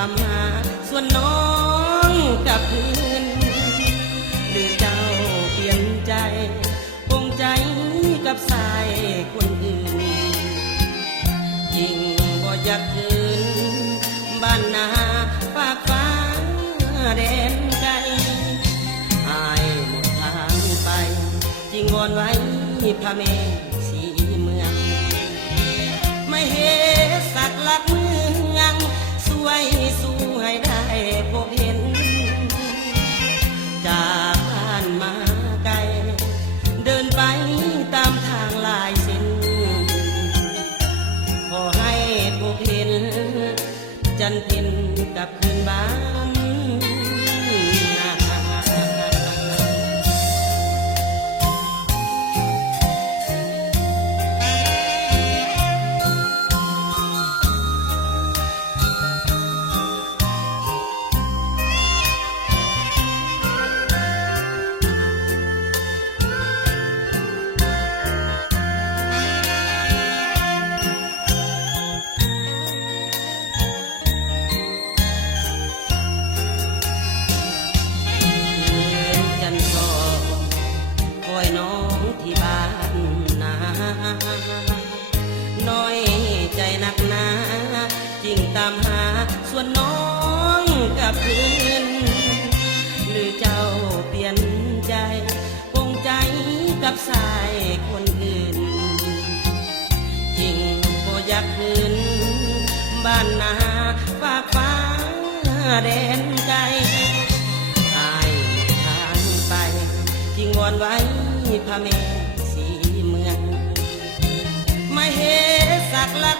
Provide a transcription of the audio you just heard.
ามหาส่วนน้องกับเพื่อนหรือเจ้าเปลี่ยนใจคงใจกับสายคนอื่นยิ่งบ่อยากคืนบ้านนาปากฟ้าแดนไกลหายหมดทางไปจึงวอนไว้พระแม่สีเมืองไม่เหตุสักหลักเมืองสวยสู้ให้ได้พบเห็นจากบ้านมาไกลเดินไปตามทางลายเส้นขอให้พบเห็นจันทร์เพ็ญกลับคืนบ้านน้องที่บ้านนาน้อยใจหนักหนาจึงตามหาส่วนน้องกับเพื่อนหรือเจ้าเปลี่ยนใจคงใจกับสายคนอื่นจริงบ่อยากคืนบ้านนาฝากฟ้าแดนไกลอายทางไปจึงวอนไว้พระแม่สีเมืองไม่เหตุสักหลัก